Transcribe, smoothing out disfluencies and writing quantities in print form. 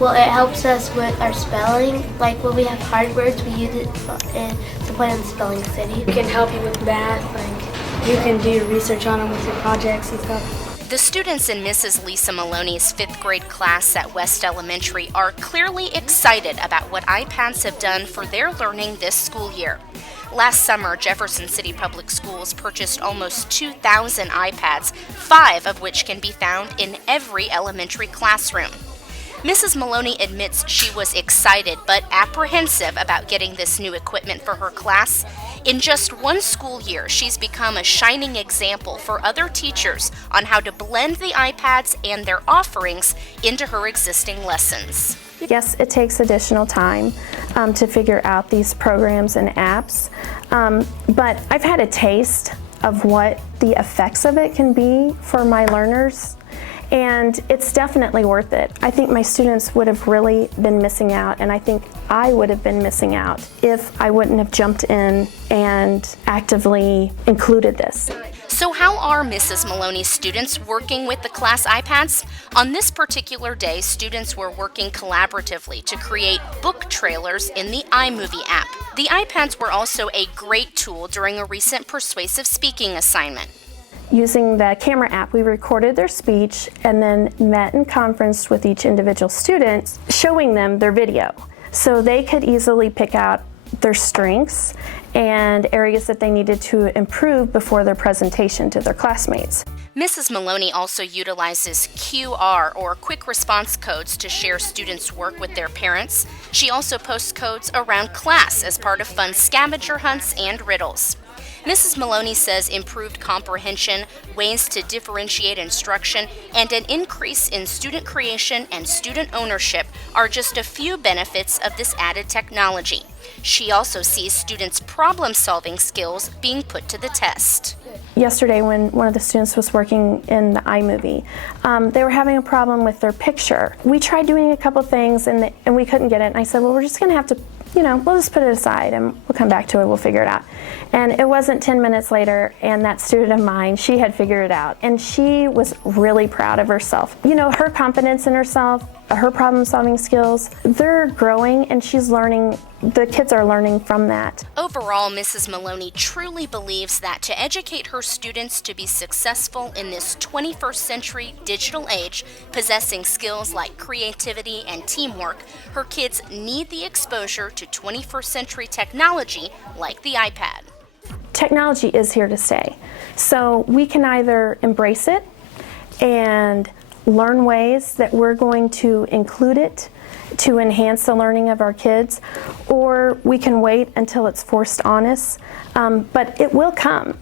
Well, it helps us with our spelling. Like when we have hard words, we use it to play on the spelling city. It can help you with math. Like you can do research on them with your projects and stuff. The students in Mrs. Lisa Maloney's 5th grade class at West Elementary are clearly excited about what iPads have done for their learning this school year. Last summer, Jefferson City Public Schools purchased almost 2,000 iPads, 5 of which can be found in every elementary classroom. Mrs. Maloney admits she was excited but apprehensive about getting this new equipment for her class. In just one school year, she's become a shining example for other teachers on how to blend the iPads and their offerings into her existing lessons. Yes, it takes additional time to figure out these programs and apps, but I've had a taste of what the effects of it can be for my learners. And it's definitely worth it. I think my students would have really been missing out, and I think I would have been missing out if I wouldn't have jumped in and actively included this. So how are Mrs. Maloney's students working with the class iPads? On this particular day, students were working collaboratively to create book trailers in the iMovie app. The iPads were also a great tool during a recent persuasive speaking assignment. Using the camera app, we recorded their speech and then met and conferenced with each individual student, showing them their video. So they could easily pick out their strengths and areas that they needed to improve before their presentation to their classmates. Mrs. Maloney also utilizes QR or quick response codes to share students' work with their parents. She also posts codes around class as part of fun scavenger hunts and riddles. Mrs. Maloney says improved comprehension, ways to differentiate instruction, and an increase in student creation and student ownership are just a few benefits of this added technology. She also sees students' problem-solving skills being put to the test. Yesterday, when one of the students was working in the iMovie, they were having a problem with their picture. We tried doing a couple things and we couldn't get it. And I said, well, we're just going to have to, we'll just put it aside and we'll come back to it, we'll figure it out. And it wasn't 10 minutes later, and that student of mine, she had figured it out. And she was really proud of herself. Her confidence in herself, her problem-solving skills, they're growing, and she's learning. The kids are learning from that. Overall, Mrs. Maloney truly believes that to educate her students to be successful in this 21st century digital age, possessing skills like creativity and teamwork, her kids need the exposure to 21st century technology like the iPad. Technology is here to stay. So we can either embrace it and learn ways that we're going to include it to enhance the learning of our kids, or we can wait until it's forced on us, but it will come.